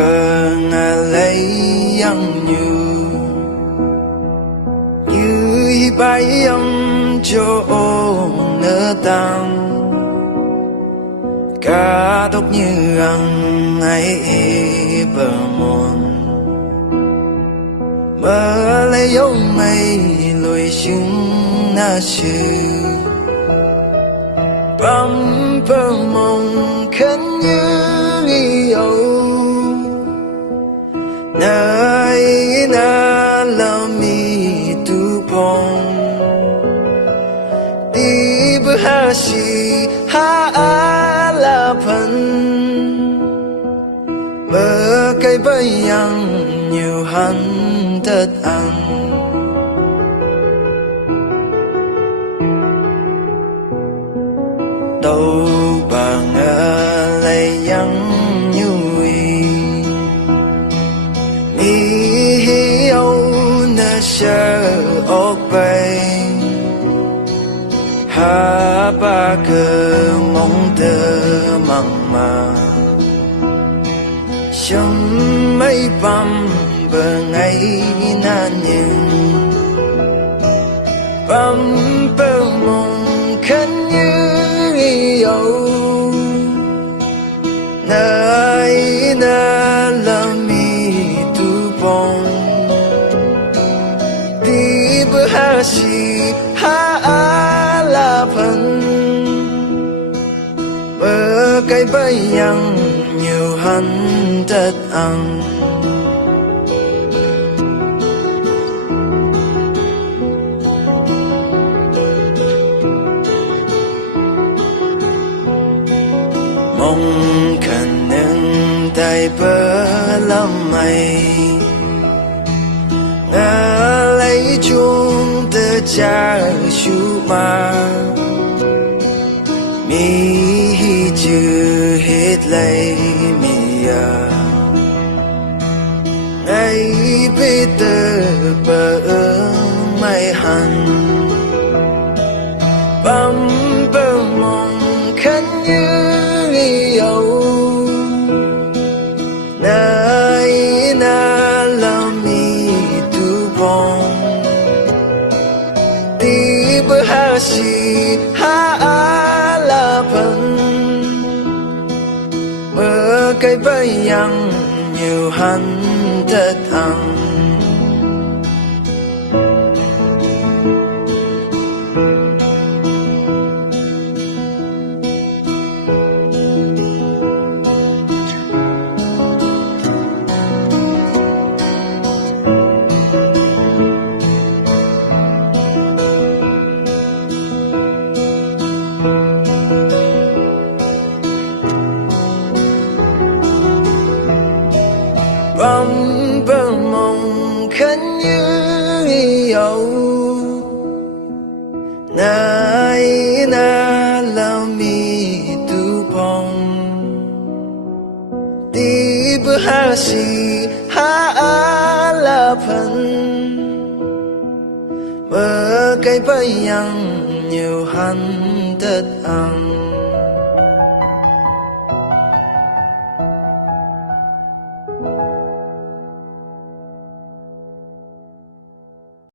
cờ ngà lấy yang như bay ông cho nỡ tam cả tóc như ăn ấy bờ mòn mơ lấy dấu mây lùi xuống na sư bấm bờ mong khấn như yêu nơi na làm mi tu bông đi bờ ha si ha la phần mơ cây bay yang nhiều hắn tất ăn đâu bà ngờ lấy yang nhui mi hiếu nơ sơ ốc bay ha ba cơ mong tơ măng mà sớm mấy băm bờ ngày nan nhưng băm bờ mong khấn như yêu nơi na làm mi tu bông đi bờ ha si ha la phần bờ cây bay yang nhiều hắn tất ăn mong khẩn nâng tay bờ lâm mây ngờ lấy chúng tơ cha chú ma mi chưa hết lấy mi à ngày bây giờ bờ mây hằn bấm bờ mong khấn như yêu nơi na làm mi tu bông đi bờ ha si ha la phần mơ cây bay yang nhiều hắn tất ăn bấm bờ mong khấn như yêu nơi na làm mi tu bông đi bờ ha si ha la phần mơ cây bay yang nhiều hắn tất ăn